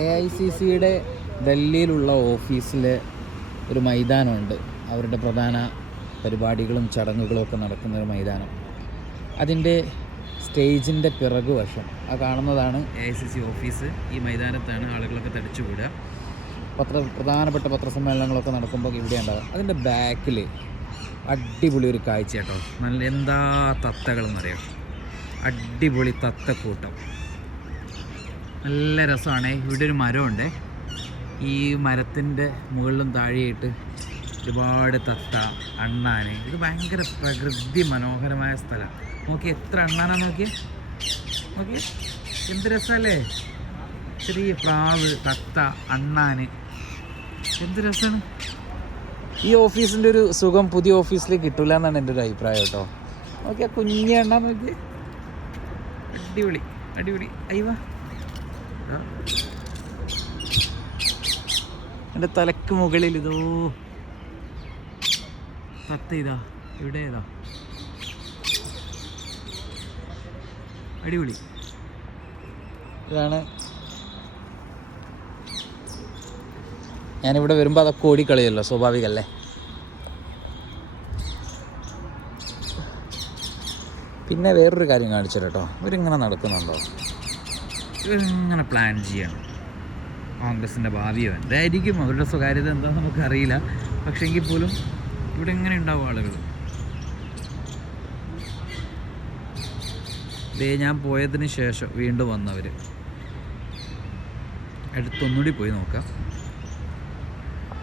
AICCയുടെ ഡൽഹിയിലുള്ള ഓഫീസിലെ ഒരു മൈതാനമുണ്ട്. അവരുടെ പ്രധാന പരിപാടികളും ചടങ്ങുകളും ഒക്കെ നടക്കുന്ന ഒരു മൈതാനം. അതിൻ്റെ സ്റ്റേജിൻ്റെ പിറകുവശം ആ കാണുന്നതാണ് AICC ഓഫീസ്. ഈ മൈതാനത്താണ് ആളുകളൊക്കെ തടിച്ചുകൂടുക. പ്രധാനപ്പെട്ട പത്രസമ്മേളനങ്ങളൊക്കെ നടക്കുമ്പോൾ ഇവിടെ ഉണ്ടാകുക. അതിൻ്റെ ബാക്കിൽ അടിപൊളി ഒരു കാഴ്ച കേട്ടോ. നല്ല എന്താ തത്തകളെന്നറിയാം, അടിപൊളി തത്തക്കൂട്ടം, നല്ല രസമാണ്. ഇവിടെ ഒരു മരമുണ്ട്. ഈ മരത്തിൻ്റെ മുകളിലും താഴെയായിട്ട് ഒരുപാട് തത്ത, അണ്ണാൻ. ഇത് ഭയങ്കര പ്രകൃതി മനോഹരമായ സ്ഥലം. നോക്കി എത്ര അണ്ണാനാണ്, നോക്കി എന്ത് രസമല്ലേ. ചെറിയ പ്രാവ്, തത്ത, അണ്ണാൻ, എന്ത് രസമാണ്. ഈ ഓഫീസിൻ്റെ ഒരു സുഖം പുതിയ ഓഫീസിൽ കിട്ടില്ല എന്നാണ് എൻ്റെ ഒരു അഭിപ്രായം കേട്ടോ. നോക്കി ആ കുഞ്ഞി എണ്ണ നോക്കി, അടിപൊളി അടിപൊളി. അയ്യവാ, എൻ്റെ തലക്ക് മുകളിൽ ഇതോ തത്ത, ഇതാ ഇവിടെ, ഏതാ അടിപൊളി. ഇതാണ് ഞാനിവിടെ വരുമ്പോൾ അതൊക്കെ ഓടിക്കളിയല്ലോ, സ്വാഭാവികമല്ലേ. പിന്നെ വേറൊരു കാര്യം കാണിച്ചു കേട്ടോ. ഇവരിങ്ങനെ നടക്കുന്നുണ്ടോ, ഇവരിങ്ങനെ പ്ലാൻ ചെയ്യണം കോൺഗ്രസിൻ്റെ ഭാവിയോ എന്തായിരിക്കും, അവരുടെ സ്വകാര്യത എന്താണെന്ന് നമുക്കറിയില്ല. പക്ഷേ എങ്കിൽ പോലും ഇവിടെ ഇങ്ങനെ ഉണ്ടാവും ആളുകൾ. ഞാൻ പോയതിന് ശേഷം വീണ്ടും വന്നവർ. അടുത്തൊന്നുകൂടി പോയി നോക്കാം.